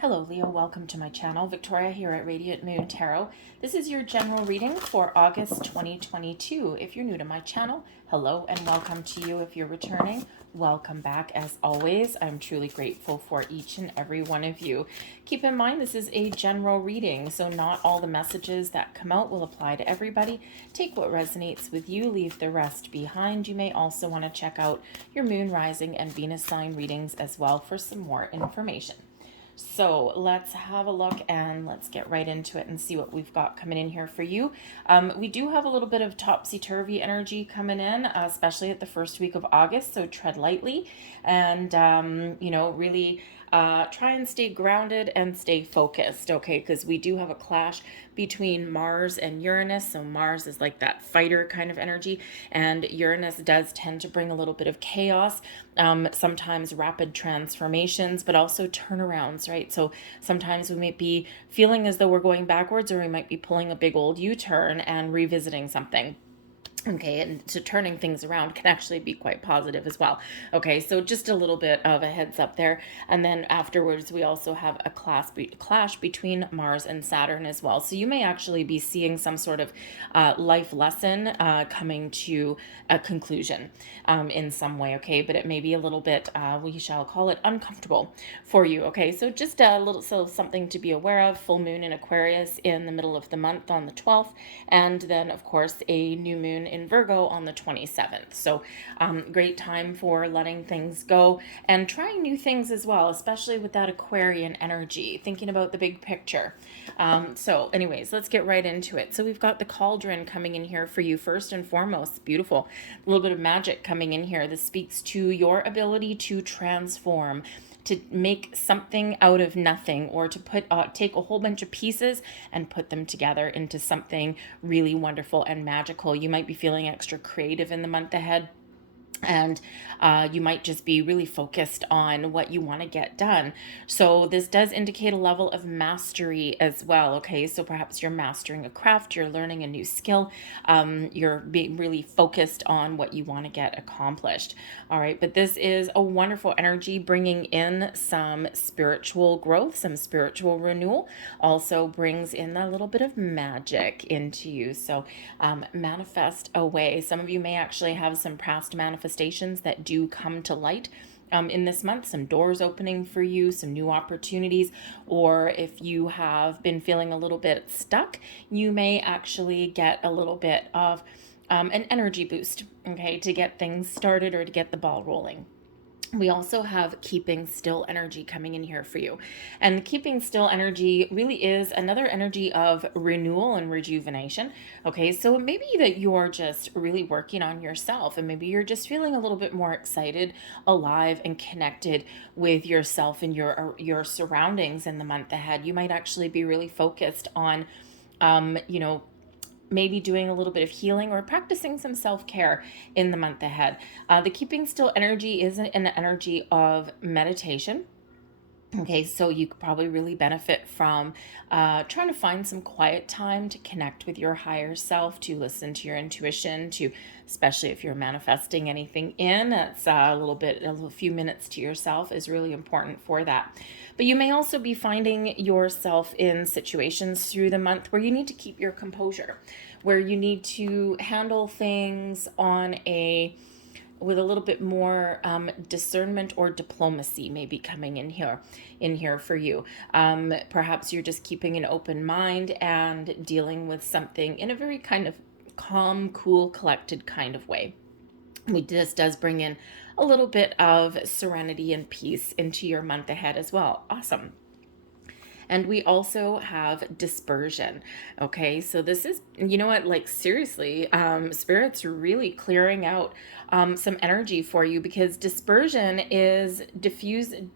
Hello Leo, welcome to my channel. Victoria here at Radiant Moon Tarot. This is your general reading for August 2022. If you're new to my channel, hello and welcome to you. If you're returning, welcome back. As always, I'm truly grateful for each and every one of you. Keep in mind this is a general reading, so not all the messages that come out will apply to everybody. Take what resonates with you, leave the rest behind. You may also want to check out your moon, rising, and Venus sign readings as well for some more information. So let's have a look and let's get right into it and see what we've got coming in here for you. We do have a little bit of topsy-turvy energy coming in, especially at the first week of August, so tread lightly and, really try and stay grounded and stay focused, okay? Because we do have a clash between Mars and Uranus. So Mars is like that fighter kind of energy, and Uranus does tend to bring a little bit of chaos, sometimes rapid transformations, but also turnarounds, right? So sometimes we might be feeling as though we're going backwards, or we might be pulling a big old U-turn and revisiting something. Okay, and so turning things around can actually be quite positive as well. Okay, so just a little bit of a heads up there. And then afterwards, we also have a clash between Mars and Saturn as well. So you may actually be seeing some sort of life lesson coming to a conclusion in some way, okay? But it may be a little bit, we shall call it uncomfortable for you, okay? So just a little, something to be aware of. Full moon in Aquarius in the middle of the month on the 12th. And then, of course, a new moon in Virgo on the 27th. So great time for letting things go and trying new things as well, especially with that Aquarian energy, thinking about the big picture. So anyways, let's get right into it. So we've got the cauldron coming in here for you first and foremost. Beautiful. A little bit of magic coming in here. This speaks to your ability to transform, to make something out of nothing, or to take a whole bunch of pieces and put them together into something really wonderful and magical. You might be feeling extra creative in the month ahead, and you might just be really focused on what you want to get done. So this does indicate a level of mastery as well, okay? So perhaps you're mastering a craft, you're learning a new skill, you're being really focused on what you want to get accomplished. All right, but this is a wonderful energy bringing in some spiritual growth, some spiritual renewal, also brings in a little bit of magic into you. So manifest away. Some of you may actually have some past manifestations that do come to light in this month, some doors opening for you, some new opportunities, or if you have been feeling a little bit stuck, you may actually get a little bit of an energy boost, okay, to get things started or to get the ball rolling. We also have keeping still energy coming in here for you. And keeping still energy really is another energy of renewal and rejuvenation. Okay, so it may be that you're just really working on yourself, and maybe you're just feeling a little bit more excited, alive, and connected with yourself and your surroundings in the month ahead. You might actually be really focused on, maybe doing a little bit of healing or practicing some self-care in the month ahead. The keeping still energy is an energy of meditation. Okay, so you could probably really benefit from trying to find some quiet time to connect with your higher self, to listen to your intuition, to, especially if you're manifesting anything in, it's a few minutes to yourself is really important for that. But you may also be finding yourself in situations through the month where you need to keep your composure, where you need to handle things with a little bit more discernment or diplomacy maybe coming in here for you. Perhaps you're just keeping an open mind and dealing with something in a very kind of calm, cool, collected kind of way. This does bring in a little bit of serenity and peace into your month ahead as well. Awesome. And we also have dispersion. Okay, so this is, like seriously, Spirit's really clearing out some energy for you, because dispersion is diffusing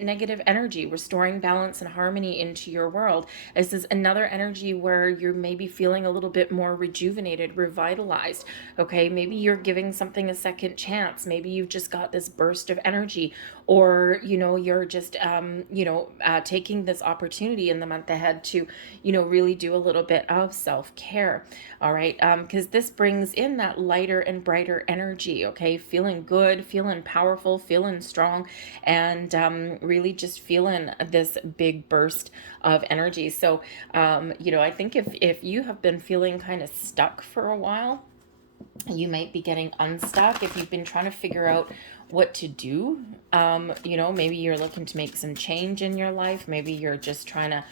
negative energy, restoring balance and harmony into your world. This is another energy where you're maybe feeling a little bit more rejuvenated, revitalized. Okay, maybe you're giving something a second chance. Maybe you've just got this burst of energy, or you're just taking this opportunity in the month ahead to, really do a little bit of self-care. All right. Because this brings in that lighter and brighter energy. Okay. Feeling good, feeling powerful, feeling strong, and really just feeling this big burst of energy. So, I think if you have been feeling kind of stuck for a while, you might be getting unstuck. If you've been trying to figure out what to do, maybe you're looking to make some change in your life. Maybe you're just trying to,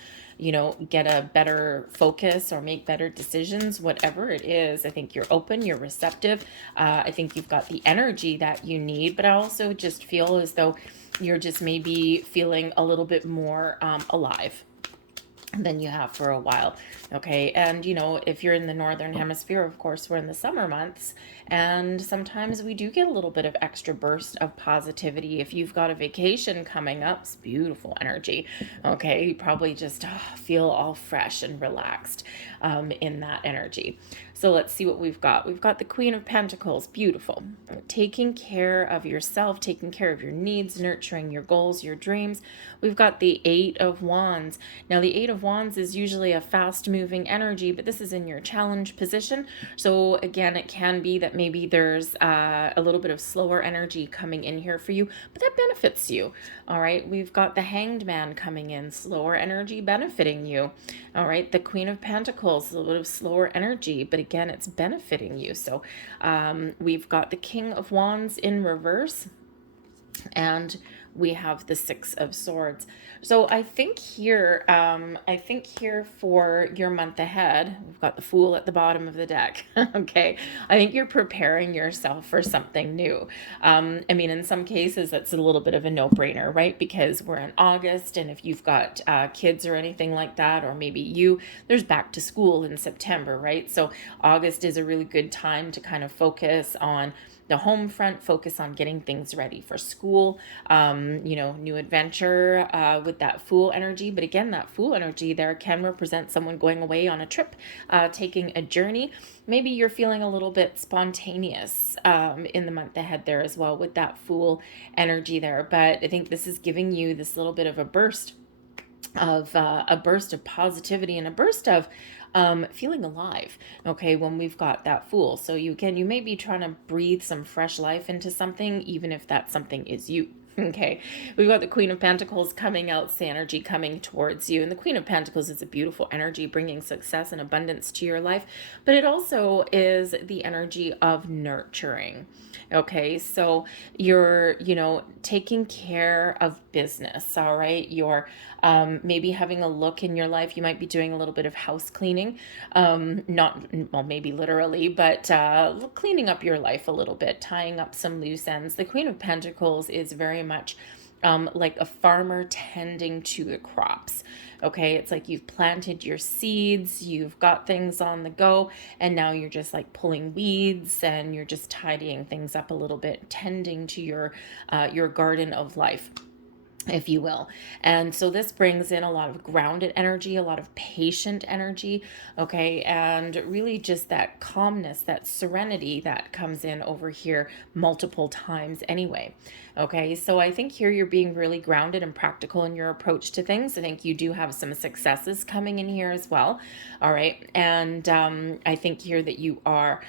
get a better focus or make better decisions, whatever it is. I think you're open, you're receptive. I think you've got the energy that you need, but I also just feel as though you're just maybe feeling a little bit more alive than you have for a while. Okay. And, if you're in the northern hemisphere, of course, we're in the summer months, and sometimes we do get a little bit of extra burst of positivity. If you've got a vacation coming up, it's beautiful energy. Okay. You probably just feel all fresh and relaxed in that energy. So let's see what we've got. We've got the Queen of Pentacles. Beautiful. Taking care of yourself, taking care of your needs, nurturing your goals, your dreams. We've got the Eight of Wands. Now, the Eight of Wands is usually a fast-moving energy, but this is in your challenge position. So again, it can be that maybe there's a little bit of slower energy coming in here for you, but that benefits you. All right. We've got the Hanged Man coming in, slower energy benefiting you. All right. The Queen of Pentacles, a little bit of slower energy, but again, it's benefiting you. So we've got the King of Wands in reverse, and we have the Six of Swords. So I think here for your month ahead, we've got the Fool at the bottom of the deck. Okay. I think you're preparing yourself for something new. In some cases, that's a little bit of a no-brainer, right? Because we're in August, and if you've got kids or anything like that, or maybe there's back to school in September, right? So August is a really good time to kind of focus on the home front, focus on getting things ready for school, new adventure with that Fool energy. But again, that Fool energy there can represent someone going away on a trip, taking a journey. Maybe you're feeling a little bit spontaneous in the month ahead there as well with that Fool energy there. But I think this is giving you this little bit of a burst of positivity and a burst of feeling alive. Okay. When we've got that Fool. So you may be trying to breathe some fresh life into something, even if that something is you. Okay. We've got the Queen of Pentacles coming out, energy coming towards you. And the Queen of Pentacles is a beautiful energy bringing success and abundance to your life, but it also is the energy of nurturing. Okay. So you're, taking care of business. All right. You're maybe having a look in your life. You might be doing a little bit of house cleaning, maybe literally, but cleaning up your life a little bit, tying up some loose ends. The Queen of Pentacles is very much like a farmer tending to the crops. Okay, it's like you've planted your seeds, you've got things on the go, and now you're just like pulling weeds and you're just tidying things up a little bit, tending to your garden of life, if you will. And so this brings in a lot of grounded energy, a lot of patient energy, okay, and really just that calmness, that serenity that comes in over here multiple times anyway. Okay, so I think here you're being really grounded and practical in your approach to things. I think you do have some successes coming in here as well. All right, and I think here that you are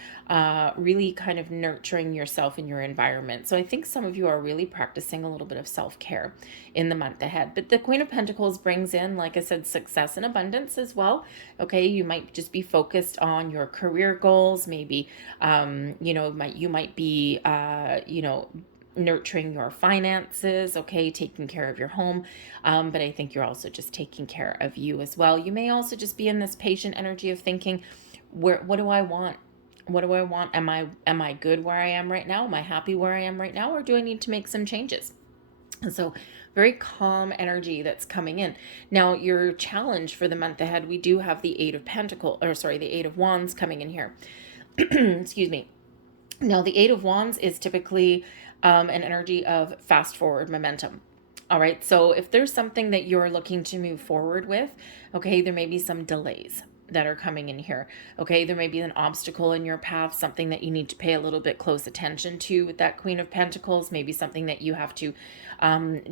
really kind of nurturing yourself in your environment. So I think some of you are really practicing a little bit of self-care in the month ahead. But the Queen of Pentacles brings in, like I said, success and abundance as well. Okay, you might just be focused on your career goals. Maybe, you might be, nurturing your finances, okay, taking care of your home. But I think you're also just taking care of you as well. You may also just be in this patient energy of thinking, what do I want? What do I want? Am I good where I am right now? Am I happy where I am right now? Or do I need to make some changes? And so very calm energy that's coming in. Now, your challenge for the month ahead, we do have the Eight of Wands coming in here. Excuse me. Now, the Eight of Wands is typically an energy of fast forward momentum. All right. So if there's something that you're looking to move forward with, okay, there may be some delays. that are coming in here. Okay, there may be an obstacle in your path, something that you need to pay a little bit close attention to with that Queen of Pentacles, maybe something that you have to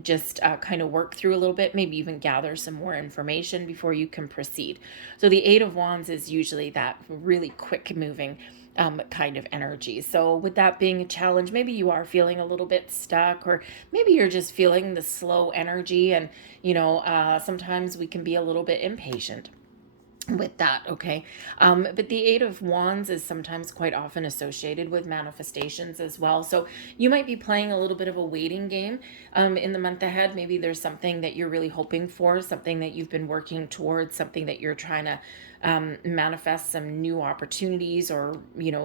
just kind of work through a little bit, maybe even gather some more information before you can proceed. So the Eight of Wands is usually that really quick moving kind of energy. So with that being a challenge, maybe you are feeling a little bit stuck, or maybe you're just feeling the slow energy, and sometimes we can be a little bit impatient with that. Okay. But the Eight of Wands is sometimes quite often associated with manifestations as well. So you might be playing a little bit of a waiting game in the month ahead. Maybe there's something that you're really hoping for, something that you've been working towards, something that you're trying to manifest some new opportunities, or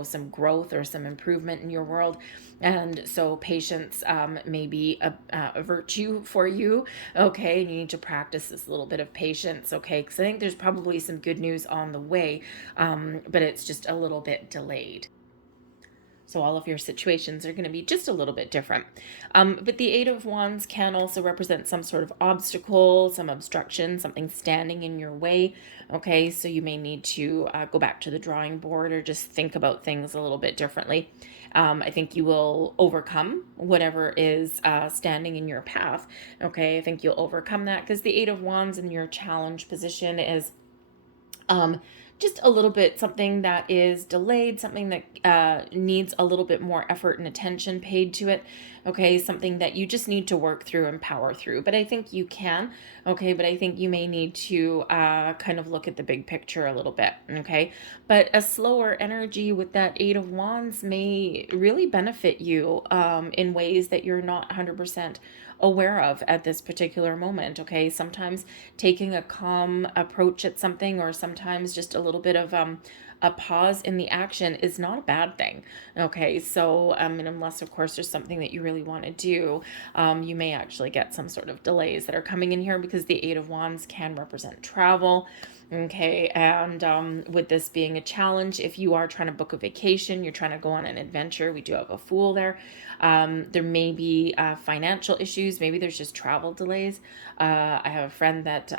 some growth or some improvement in your world. And so patience may be a virtue for you. Okay, and you need to practice this little bit of patience. Okay, because I think there's probably some good news on the way, but it's just a little bit delayed. So all of your situations are going to be just a little bit different. But the Eight of Wands can also represent some sort of obstacle, some obstruction, something standing in your way. Okay, so you may need to go back to the drawing board, or just think about things a little bit differently. I think you will overcome whatever is standing in your path. Okay, I think you'll overcome that, because the Eight of Wands in your challenge position is just a little bit something that is delayed, something that needs a little bit more effort and attention paid to it. Okay, something that you just need to work through and power through. But I think you can. Okay, but I think you may need to kind of look at the big picture a little bit. Okay, but a slower energy with that Eight of Wands may really benefit you in ways that you're not 100% aware of at this particular moment. Okay, sometimes taking a calm approach at something, or sometimes just a little bit of a pause in the action, is not a bad thing. Okay, so and unless of course there's something that you really want to do, you may actually get some sort of delays that are coming in here, because the Eight of Wands can represent travel. Okay, and with this being a challenge, if you are trying to book a vacation, you're trying to go on an adventure, we do have a Fool there. There may be financial issues. Maybe there's just travel delays. I have a friend that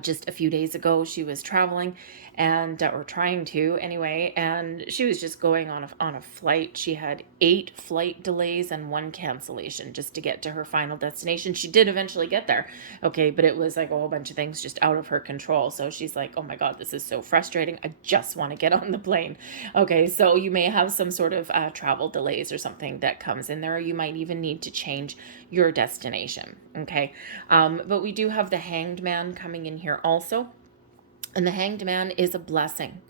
just a few days ago, she was traveling and or trying to anyway, and she was just going on a flight. She had 8 flight delays and 1 cancellation just to get to her final destination. She did eventually get there, okay, but it was like a whole bunch of things just out of her control. So she's like, oh my god, this is so frustrating, I just want to get on the plane. Okay, so you may have some sort of travel delays or something that comes in there, or you might even need to change your destination. Okay, but we do have the Hanged Man coming in here also. And the Hanged Man is a blessing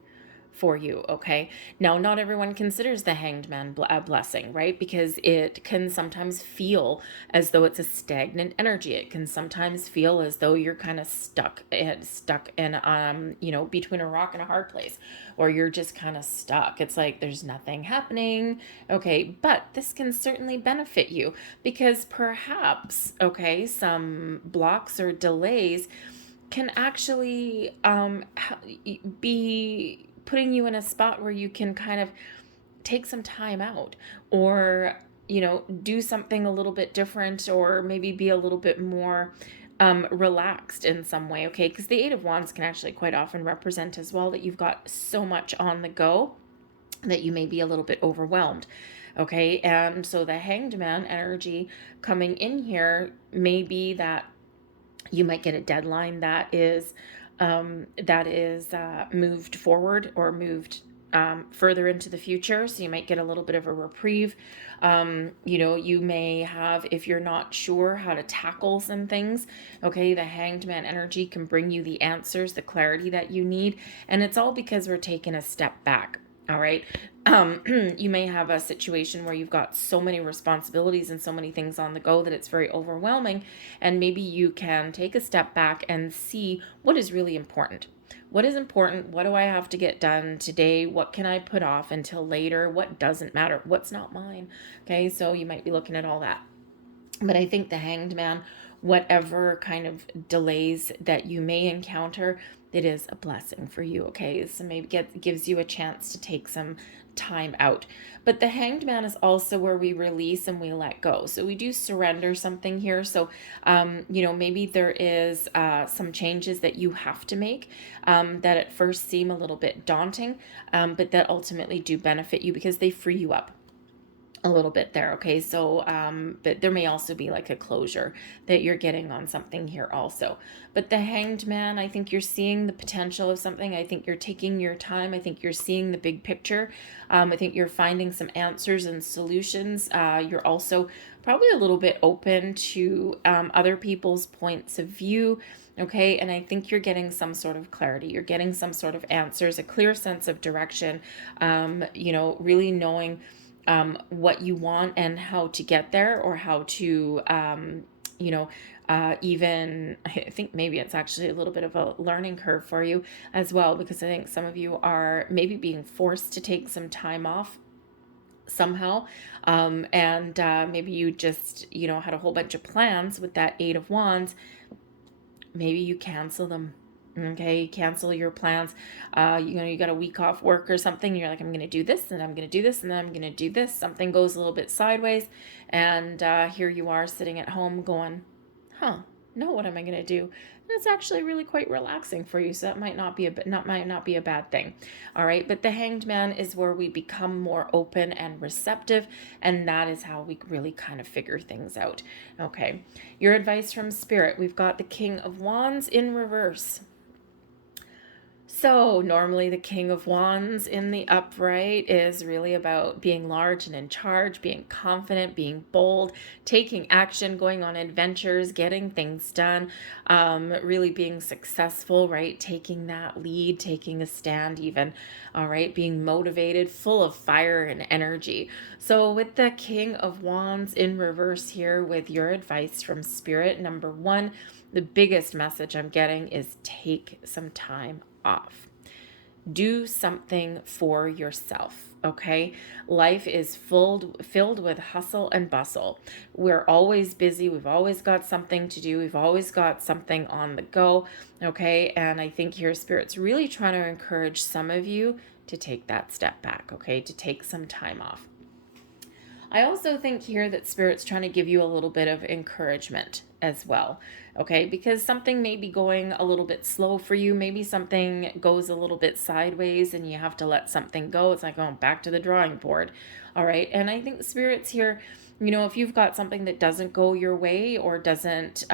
for you. Okay, now not everyone considers the Hanged Man a blessing, right? Because it can sometimes feel as though it's a stagnant energy. It can sometimes feel as though you're kind of stuck in between a rock and a hard place, or you're just kind of stuck. It's like there's nothing happening. Okay, but this can certainly benefit you, because perhaps, okay, some blocks or delays can actually be putting you in a spot where you can kind of take some time out, or do something a little bit different, or maybe be a little bit more relaxed in some way. Okay, because the Eight of Wands can actually quite often represent as well that you've got so much on the go that you may be a little bit overwhelmed. Okay, and so the Hanged Man energy coming in here may be that you might get a deadline that is moved forward, or moved further into the future. So you might get a little bit of a reprieve. You may have, if you're not sure how to tackle some things, okay, the Hanged Man energy can bring you the answers, the clarity that you need. And it's all because we're taking a step back. All right. You may have a situation where you've got so many responsibilities and so many things on the go that it's very overwhelming. And maybe you can take a step back and see what is really important. What is important? What do I have to get done today? What can I put off until later? What doesn't matter? What's not mine? Okay, so you might be looking at all that. But I think the Hanged Man, whatever kind of delays that you may encounter, it is a blessing for you, okay? So maybe gives you a chance to take some time out. But the Hanged Man is also where we release and we let go. So we do surrender something here. So, maybe there is some changes that you have to make that at first seem a little bit daunting, but that ultimately do benefit you because they free you up a little bit there. Okay. So, but there may also be like a closure that you're getting on something here also. But the Hanged Man, I think you're seeing the potential of something. I think you're taking your time. I think you're seeing the big picture. I think you're finding some answers and solutions. You're also probably a little bit open to other people's points of view. Okay. And I think you're getting some sort of clarity. You're getting some sort of answers, a clear sense of direction, really knowing what you want and how to get there, or how to, even I think maybe it's actually a little bit of a learning curve for you as well, because I think some of you are maybe being forced to take some time off somehow, and maybe you just had a whole bunch of plans with that Eight of Wands. Maybe you cancel them. Okay, cancel your plans. You got a week off work or something. You're like, I'm going to do this, and I'm going to do this, and then I'm going to do this. Something goes a little bit sideways, and here you are sitting at home going, no, what am I going to do? And it's actually really quite relaxing for you. So that might not be a bad thing. All right. But the Hanged Man is where we become more open and receptive. And that is how we really kind of figure things out. Okay. Your advice from Spirit. We've got the King of Wands in reverse. So normally the King of Wands in the upright is really about being large and in charge, being confident, being bold, taking action, going on adventures, getting things done, really being successful, right? Taking that lead, taking a stand even, all right? Being motivated, full of fire and energy. So with the King of Wands in reverse here, with your advice from Spirit, number one, the biggest message I'm getting is take some time off. Do something for yourself. Okay. Life is filled with hustle and bustle. We're always busy. We've always got something to do. We've always got something on the go. Okay. And I think here Spirit's really trying to encourage some of you to take that step back. Okay. To take some time off. I also think here that Spirit's trying to give you a little bit of encouragement as well, okay? Because something may be going a little bit slow for you. Maybe something goes a little bit sideways and you have to let something go. It's like going back to the drawing board, all right? And I think Spirit's here, if you've got something that doesn't go your way or doesn't,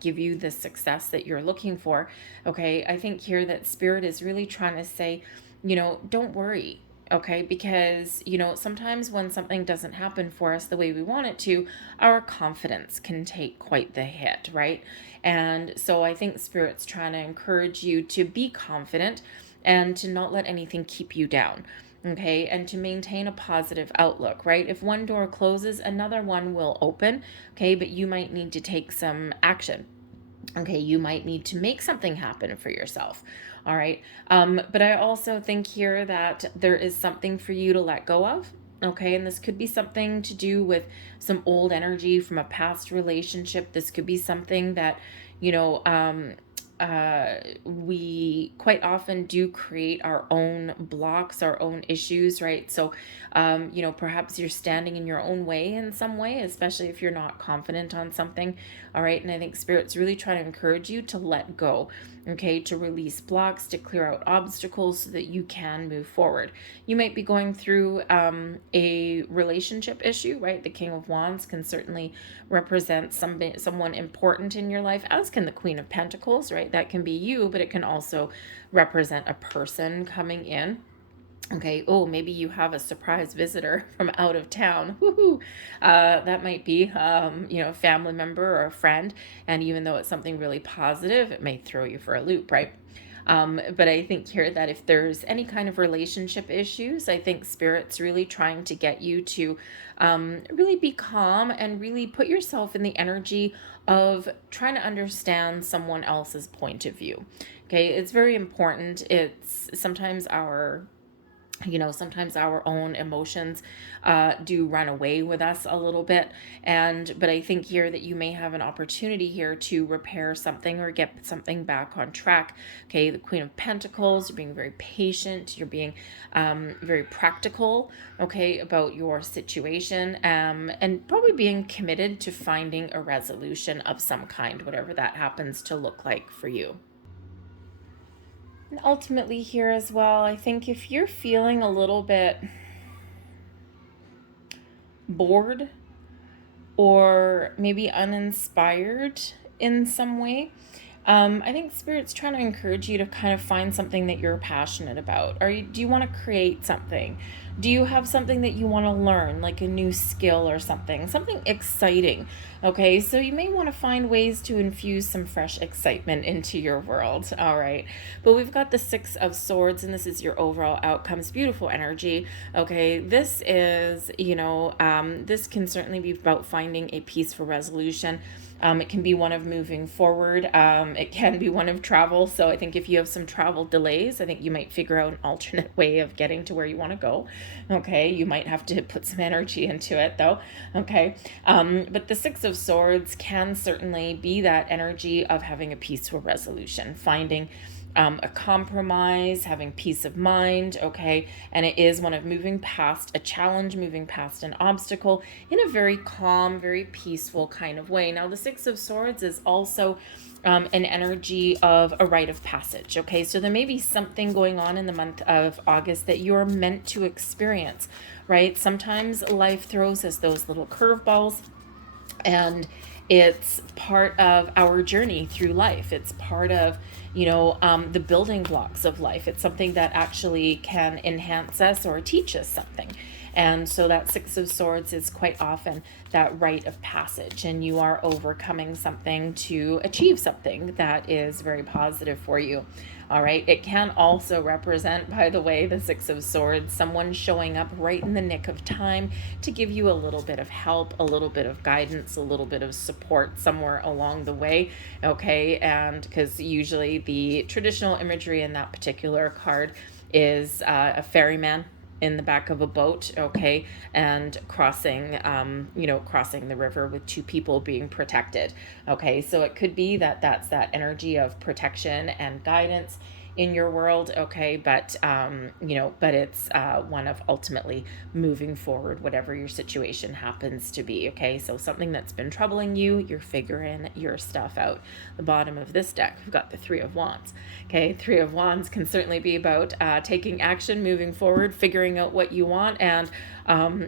give you the success that you're looking for, okay? I think here that Spirit is really trying to say, don't worry. Okay, because, sometimes when something doesn't happen for us the way we want it to, our confidence can take quite the hit, right? And so I think Spirit's trying to encourage you to be confident and to not let anything keep you down. Okay, and to maintain a positive outlook, right? If one door closes, another one will open. Okay, but you might need to take some action. Okay, you might need to make something happen for yourself. All right. But I also think here that there is something for you to let go of. Okay. And this could be something to do with some old energy from a past relationship. This could be something that, we quite often do create our own blocks, our own issues, right? So, perhaps you're standing in your own way in some way, especially if you're not confident on something. All right. And I think Spirit's really trying to encourage you to let go, okay, to release blocks, to clear out obstacles so that you can move forward. You might be going through a relationship issue, right? The King of Wands can certainly represent someone important in your life, as can the Queen of Pentacles, right? That can be you, but it can also represent a person coming in. Okay. Oh, maybe you have a surprise visitor from out of town. Woohoo! That might be, a family member or a friend. And even though it's something really positive, it may throw you for a loop, right? But I think here that if there's any kind of relationship issues, I think Spirit's really trying to get you to really be calm and really put yourself in the energy of trying to understand someone else's point of view. Okay. It's very important. It's sometimes our Sometimes our own emotions do run away with us a little bit. But I think here that you may have an opportunity here to repair something or get something back on track. Okay, the Queen of Pentacles, you're being very patient, you're being very practical, okay, about your situation, and probably being committed to finding a resolution of some kind, whatever that happens to look like for you. And ultimately here as well, I think if you're feeling a little bit bored or maybe uninspired in some way, I think Spirit's trying to encourage you to kind of find something that you're passionate about. Do you want to create something? Do you have something that you want to learn, like a new skill or something exciting? Okay, so you may want to find ways to infuse some fresh excitement into your world. All right, but we've got the Six of Swords, and this is your overall outcomes. Beautiful energy. Okay, this is, this can certainly be about finding a peaceful resolution. It can be one of moving forward. It can be one of travel. So I think if you have some travel delays, I think you might figure out an alternate way of getting to where you want to go. Okay, you might have to put some energy into it though. Okay, but the Six of Swords can certainly be that energy of having a peaceful resolution, finding a compromise, having peace of mind, okay? And it is one of moving past a challenge, moving past an obstacle in a very calm, very peaceful kind of way. Now, the Six of Swords is also an energy of a rite of passage, okay? So there may be something going on in the month of August that you're meant to experience, right? Sometimes life throws us those little curveballs, and it's part of our journey through life. It's part of, the building blocks of life. It's something that actually can enhance us or teach us something. And so that Six of Swords is quite often that rite of passage, and you are overcoming something to achieve something that is very positive for you. All right. It can also represent, by the way, the Six of Swords, someone showing up right in the nick of time to give you a little bit of help, a little bit of guidance, a little bit of support somewhere along the way. Okay. And because usually the traditional imagery in that particular card is a ferryman in the back of a boat, okay, and crossing the river with two people being protected, okay. So it could be that that's that energy of protection and guidance in your world, okay, but it's one of ultimately moving forward, whatever your situation happens to be, okay. So something that's been troubling you, you're figuring your stuff out. The bottom of this deck, we've got the Three of Wands, okay. Three of Wands can certainly be about taking action, moving forward, figuring out what you want, and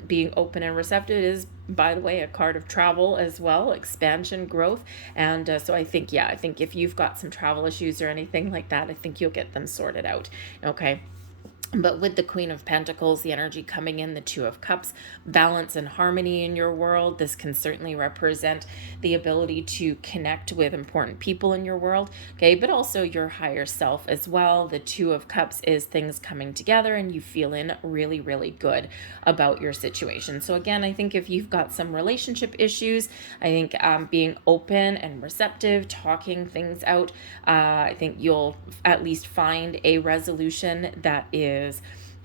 being open and receptive. It is, by the way, a card of travel as well, expansion, growth. And so I think if you've got some travel issues or anything like that, I think you'll get them sorted out. Okay. But with the Queen of Pentacles, the energy coming in, the Two of Cups, balance and harmony in your world. This can certainly represent the ability to connect with important people in your world, okay, but also your higher self as well. The Two of Cups is things coming together and you feeling really, really good about your situation. So again, I think if you've got some relationship issues, I think being open and receptive, talking things out, I think you'll at least find a resolution that is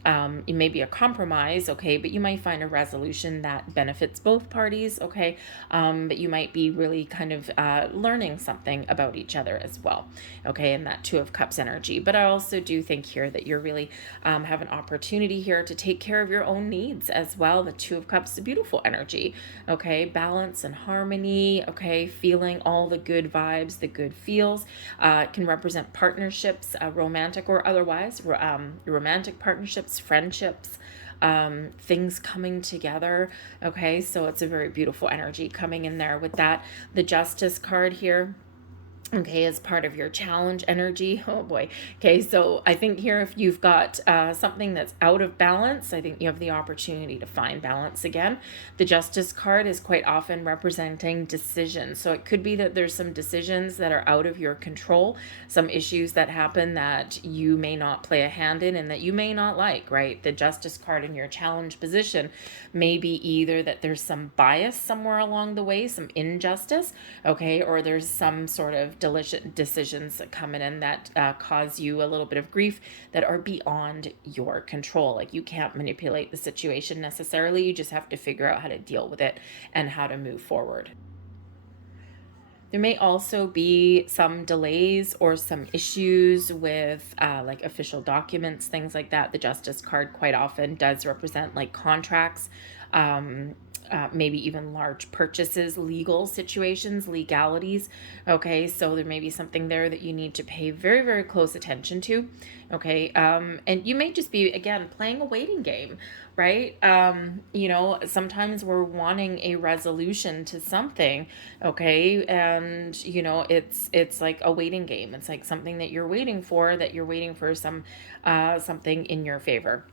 it may be a compromise, okay, but you might find a resolution that benefits both parties, okay, but you might be really kind of learning something about each other as well, okay, in that Two of Cups energy. But I also do think here that you're really have an opportunity here to take care of your own needs as well. The Two of Cups is a beautiful energy, okay, balance and harmony, okay, feeling all the good vibes, the good feels. It can represent partnerships, romantic or otherwise, romantic partnerships, friendships, things coming together, okay. So it's a very beautiful energy coming in there with that. The Justice card here, okay, as part of your challenge energy. Oh boy. Okay, so I think here if you've got something that's out of balance, I think you have the opportunity to find balance again. The Justice card is quite often representing decisions. So it could be that there's some decisions that are out of your control, some issues that happen that you may not play a hand in and that you may not like, right? The Justice card in your challenge position may be either that there's some bias somewhere along the way, some injustice, okay, or there's some sort of decisions that come in that cause you a little bit of grief, that are beyond your control. Like, you can't manipulate the situation necessarily. You just have to figure out how to deal with it and how to move forward. There may also be some delays or some issues with like official documents, things like that. The Justice card quite often does represent like contracts, maybe even large purchases, legal situations, legalities. Okay, so there may be something there that you need to pay very, very close attention to. Okay, and you may just be, again, playing a waiting game, right? Sometimes we're wanting a resolution to something, okay, and it's like a waiting game. It's like something that you're waiting for, some something in your favor.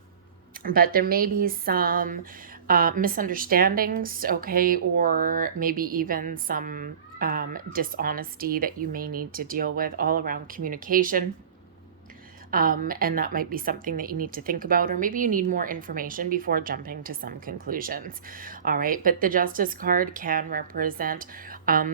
But there may be some misunderstandings, okay, or maybe even some dishonesty that you may need to deal with all around communication. And that might be something that you need to think about, or maybe you need more information before jumping to some conclusions. All right, but the Justice card can represent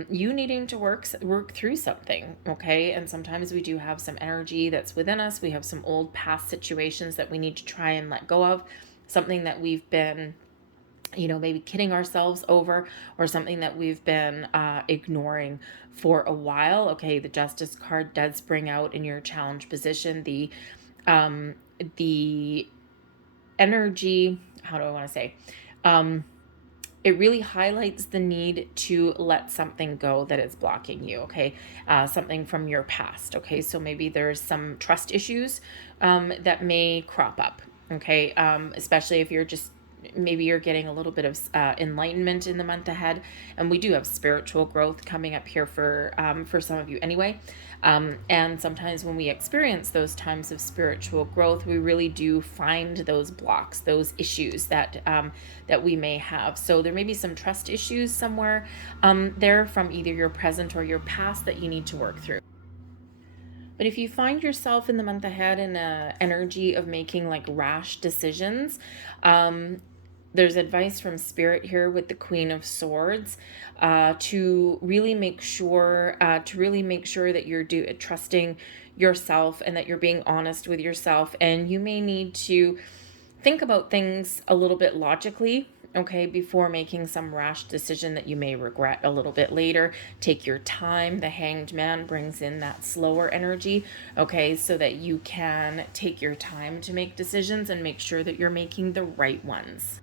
you needing to work through something, okay? And sometimes we do have some energy that's within us. We have some old past situations that we need to try and let go of, something that we've been maybe kidding ourselves over, or something that we've been ignoring for a while. Okay, the Justice card does bring out in your challenge position the energy. How do I want to say? It really highlights the need to let something go that is blocking you, okay? Something from your past, okay? So maybe there's some trust issues that may crop up, okay? Especially if maybe you're getting a little bit of enlightenment in the month ahead. And we do have spiritual growth coming up here for some of you anyway. And sometimes when we experience those times of spiritual growth, we really do find those blocks, those issues that we may have. So there may be some trust issues somewhere there from either your present or your past that you need to work through. But if you find yourself in the month ahead in an energy of making like rash decisions, there's advice from Spirit here with the Queen of Swords to really make sure that you're trusting yourself, and that you're being honest with yourself. And you may need to think about things a little bit logically, okay, before making some rash decision that you may regret a little bit later. Take your time. The Hanged Man brings in that slower energy, okay, so that you can take your time to make decisions and make sure that you're making the right ones.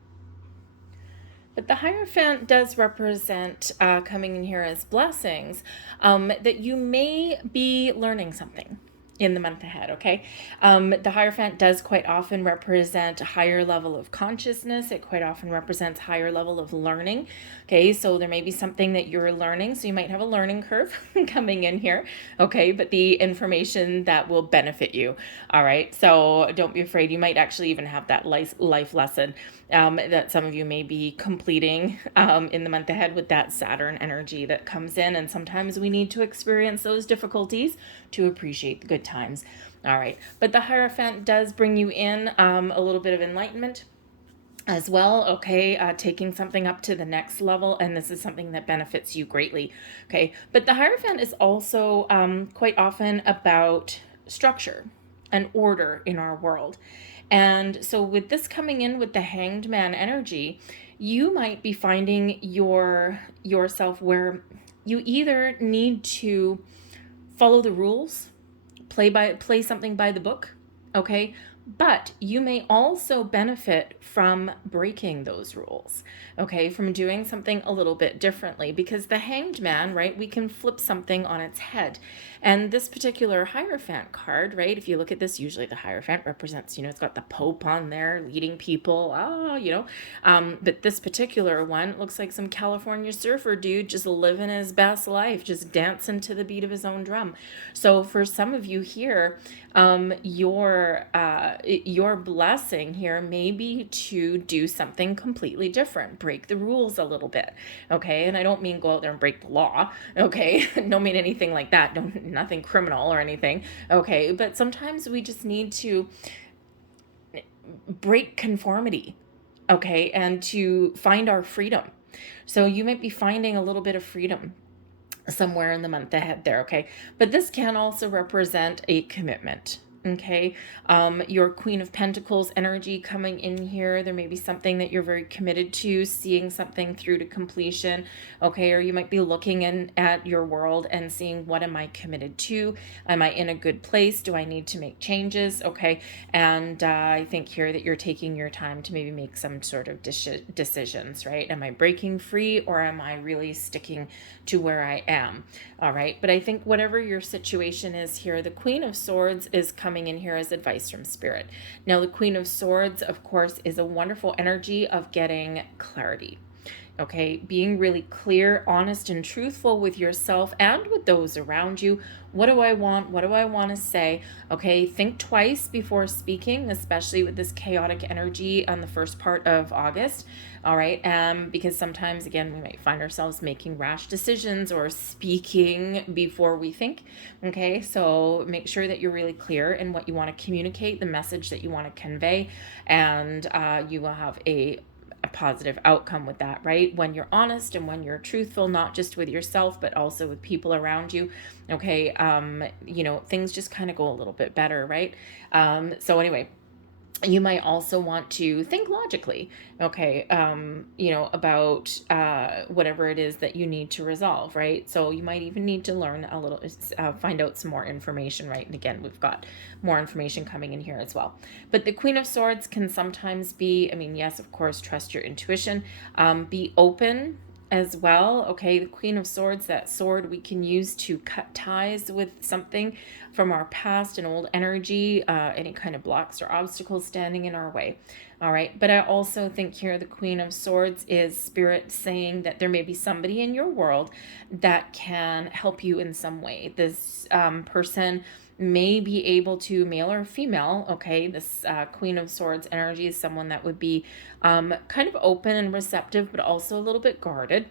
But the Hierophant does represent, coming in here as blessings, that you may be learning something in the month ahead, okay? The Hierophant does quite often represent a higher level of consciousness. It quite often represents higher level of learning, okay? So there may be something that you're learning, so you might have a learning curve coming in here, okay? But the information that will benefit you, all right? So don't be afraid. You might actually even have that life lesson that some of you may be completing in the month ahead with that Saturn energy that comes in. And sometimes we need to experience those difficulties to appreciate the good times. All right. But the Hierophant does bring you in a little bit of enlightenment as well, okay, taking something up to the next level, and this is something that benefits you greatly, okay? But the Hierophant is also quite often about structure and order in our world. And so with this coming in with the Hanged Man energy, you might be finding yourself where you either need to follow the rules, play something by the book, okay? But you may also benefit from breaking those rules, okay? From doing something a little bit differently, because the Hanged Man, right, we can flip something on its head. And this particular Hierophant card, right, if you look at this, usually the Hierophant represents, it's got the Pope on there leading people, but this particular one looks like some California surfer dude just living his best life, just dancing to the beat of his own drum. So for some of you here, your blessing here may be to do something completely different, break the rules a little bit, okay? And I don't mean go out there and break the law, okay? Don't mean anything like that. Nothing criminal or anything, okay? But sometimes we just need to break conformity, okay? And to find our freedom. So you might be finding a little bit of freedom somewhere in the month ahead there, okay? But this can also represent a commitment, okay? Your Queen of Pentacles energy coming in here. There may be something that you're very committed to, seeing something through to completion, okay? Or you might be looking in at your world and seeing, what am I committed to? Am I in a good place? Do I need to make changes? Okay. And I think here that you're taking your time to maybe make some sort of decisions, right? Am I breaking free, or am I really sticking to where I am? All right. But I think whatever your situation is here, the Queen of Swords is coming in here as advice from Spirit. Now, the Queen of Swords, of course, is a wonderful energy of getting clarity. Okay, being really clear, honest, and truthful with yourself and with those around you. What do I want? What do I want to say? Okay, think twice before speaking, especially with this chaotic energy on the first part of August. All right, because sometimes, again, we might find ourselves making rash decisions or speaking before we think. Okay, so make sure that you're really clear in what you want to communicate, the message that you want to convey, and you will have a positive outcome with that, right? When you're honest and when you're truthful, not just with yourself, but also with people around you. Okay. Things just kind of go a little bit better, right? So anyway, you might also want to think logically, okay, about whatever it is that you need to resolve, right? So you might even need to learn a little, find out some more information, right? And again, we've got more information coming in here as well. But the Queen of Swords can sometimes be, yes, of course, trust your intuition, be open as well. Okay, the Queen of Swords, that sword we can use to cut ties with something from our past, and old energy, any kind of blocks or obstacles standing in our way. All right, but I also think here the Queen of Swords is Spirit saying that there may be somebody in your world that can help you in some way. This person may be able to, male or female, okay, this Queen of Swords energy is someone that would be kind of open and receptive, but also a little bit guarded.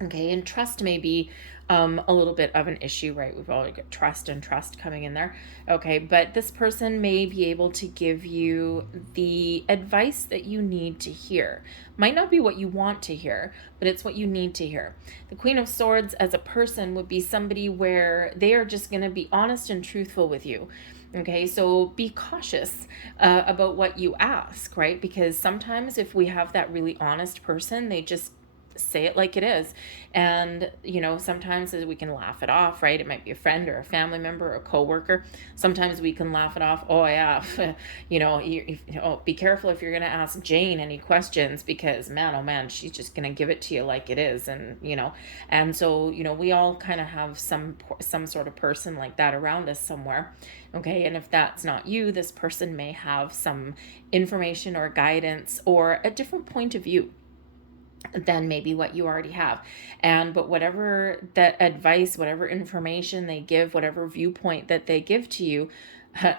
Okay, and trust may be a little bit of an issue, right? We've already got trust and trust coming in there. Okay, but this person may be able to give you the advice that you need to hear. Might not be what you want to hear, but it's what you need to hear. The Queen of Swords as a person would be somebody where they are just going to be honest and truthful with you. Okay, so be cautious about what you ask, right? Because sometimes if we have that really honest person, they just say it like it is. And, sometimes we can laugh it off, right? It might be a friend or a family member or a coworker. Sometimes we can laugh it off. Oh yeah. Be careful if you're going to ask Jane any questions, because man, oh man, she's just going to give it to you like it is. And so, we all kind of have some sort of person like that around us somewhere. Okay. And if that's not you, this person may have some information or guidance or a different point of view than maybe what you already have. But whatever that advice, whatever information they give, whatever viewpoint that they give to you,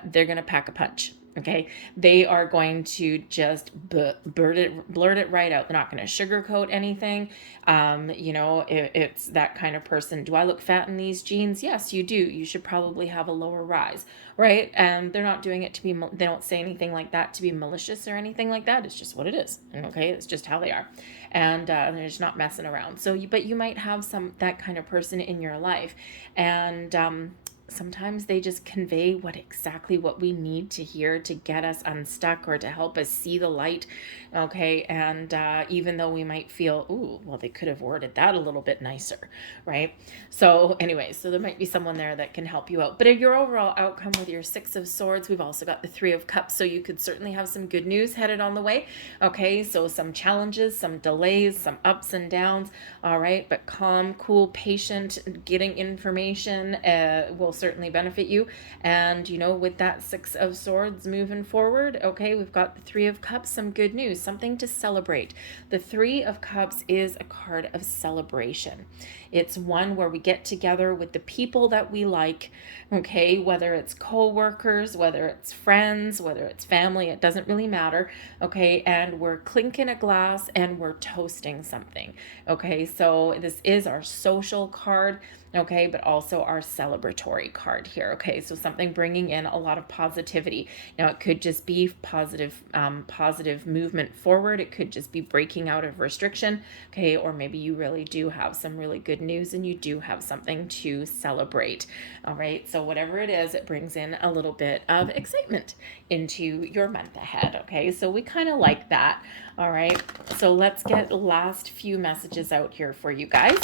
they're going to pack a punch. Okay, they are going to just blurt it right out. They're not going to sugarcoat anything. It's that kind of person. Do I look fat in these jeans? Yes, you do. You should probably have a lower rise, right? And they're not doing it to be, they don't say anything like that to be malicious or anything like that. It's just what it is. Okay, it's just how they are. And they're just not messing around. But you might have that kind of person in your life. And sometimes they just convey exactly what we need to hear to get us unstuck or to help us see the light. Okay. And even though we might feel, ooh, well, they could have worded that a little bit nicer, right? So anyway, so there might be someone there that can help you out. But your overall outcome with your Six of Swords, we've also got the Three of Cups. So you could certainly have some good news headed on the way. Okay. So some challenges, some delays, some ups and downs. All right. But calm, cool, patient, getting information will certainly benefit you. And with that Six of Swords moving forward, okay, we've got the Three of Cups, some good news, something to celebrate. The Three of Cups is a card of celebration. It's one where we get together with the people that we like, okay, whether it's co-workers, whether it's friends, whether it's family, it doesn't really matter, okay, and we're clinking a glass and we're toasting something, okay, so this is our social card. okay, but also our celebratory card here, okay? So something bringing in a lot of positivity. Now, it could just be positive movement forward. It could just be breaking out of restriction, okay? Or maybe you really do have some really good news and you do have something to celebrate, all right? So whatever it is, it brings in a little bit of excitement into your month ahead, okay? So we kind of like that, all right? So let's get the last few messages out here for you guys.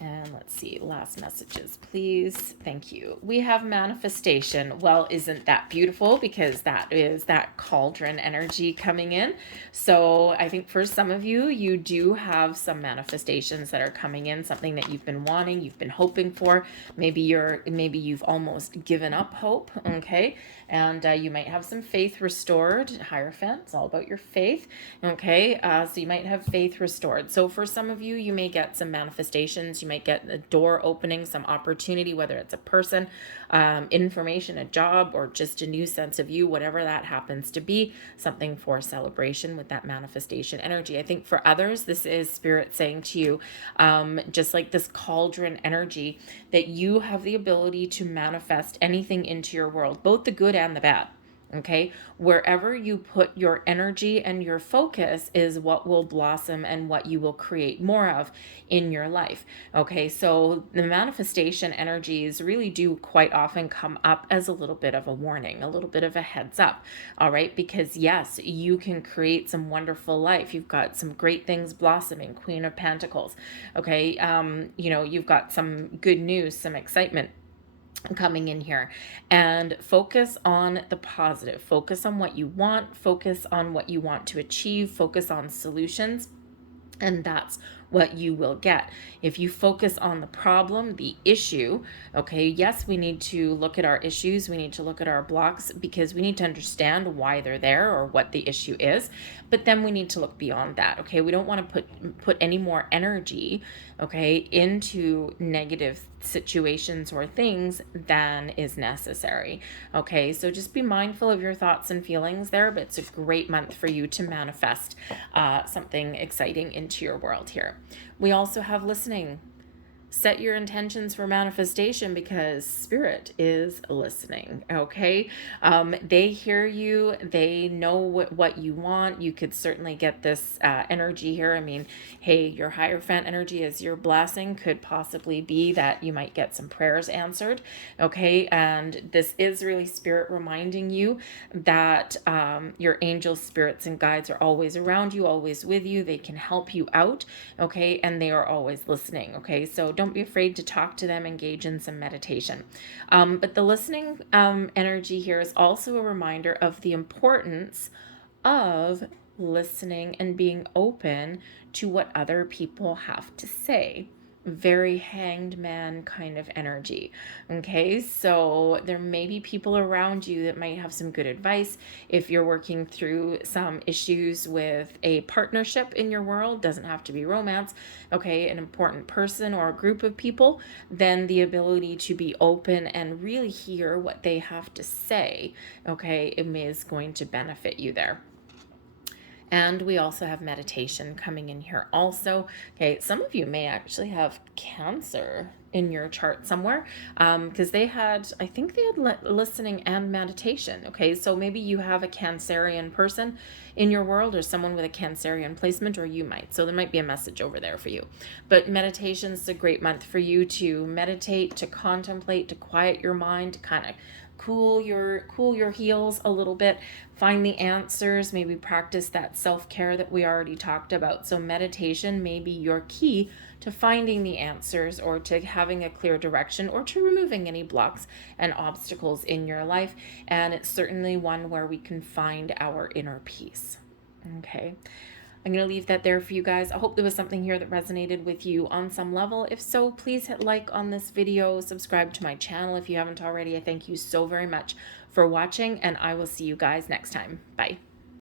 And let's see, last messages, please. Thank you. We have manifestation. Well, isn't that beautiful? Because that is that cauldron energy coming in. So I think for some of you, you do have some manifestations that are coming in, something that you've been wanting, you've been hoping for. Maybe you've almost given up hope, okay? And you might have some faith restored. Hierophant, it's all about your faith, okay? So you might have faith restored. So for some of you, you may get some manifestations. You might get a door opening, some opportunity, whether it's a person, information, a job, or just a new sense of you, whatever that happens to be, something for celebration with that manifestation energy. I think for others, this is Spirit saying to you, just like this cauldron energy, that you have the ability to manifest anything into your world, both the good and the bad. Okay, wherever you put your energy and your focus is what will blossom and what you will create more of in your life. Okay, so the manifestation energies really do quite often come up as a little bit of a warning, a little bit of a heads up. All right, because yes, you can create some wonderful life. You've got some great things blossoming, Queen of Pentacles. Okay, you've got some good news, some excitement coming in here, and focus on the positive, focus on what you want, focus on what you want to achieve, focus on solutions, and that's what you will get. If you focus on the problem, the issue, okay, yes, we need to look at our issues, we need to look at our blocks, because we need to understand why they're there or what the issue is, but then we need to look beyond that, okay? We don't want to put any more energy, okay, into negative situations or things than is necessary, okay? So just be mindful of your thoughts and feelings there, but it's a great month for you to manifest something exciting into your world here. We also have listening. Set your intentions for manifestation, because Spirit is listening, okay? They hear you. They know what you want. You could certainly get this energy here. I mean, hey, your Hierophant energy as your blessing could possibly be that you might get some prayers answered, okay? And this is really Spirit reminding you that your angels, spirits, and guides are always around you, always with you. They can help you out, okay? And they are always listening, okay? So don't be afraid to talk to them, engage in some meditation. But the listening energy here is also a reminder of the importance of listening and being open to what other people have to say. Very Hanged Man kind of energy, okay? So there may be people around you that might have some good advice. If you're working through some issues with a partnership in your world, doesn't have to be romance, okay, an important person or a group of people, then the ability to be open and really hear what they have to say, okay, it is going to benefit you there. And we also have meditation coming in here also. Okay, some of you may actually have Cancer in your chart somewhere, because I think they had listening and meditation. Okay, so maybe you have a Cancerian person in your world, or someone with a Cancerian placement, or you might. So there might be a message over there for you. But meditation is a great month for you to meditate, to contemplate, to quiet your mind, to kind of cool your heels a little bit, find the answers, maybe practice that self-care that we already talked about. So meditation may be your key to finding the answers, or to having a clear direction, or to removing any blocks and obstacles in your life. And it's certainly one where we can find our inner peace. Okay. I'm going to leave that there for you guys. I hope there was something here that resonated with you on some level. If so, please hit like on this video, subscribe to my channel if you haven't already. I thank you so very much for watching, and I will see you guys next time. Bye.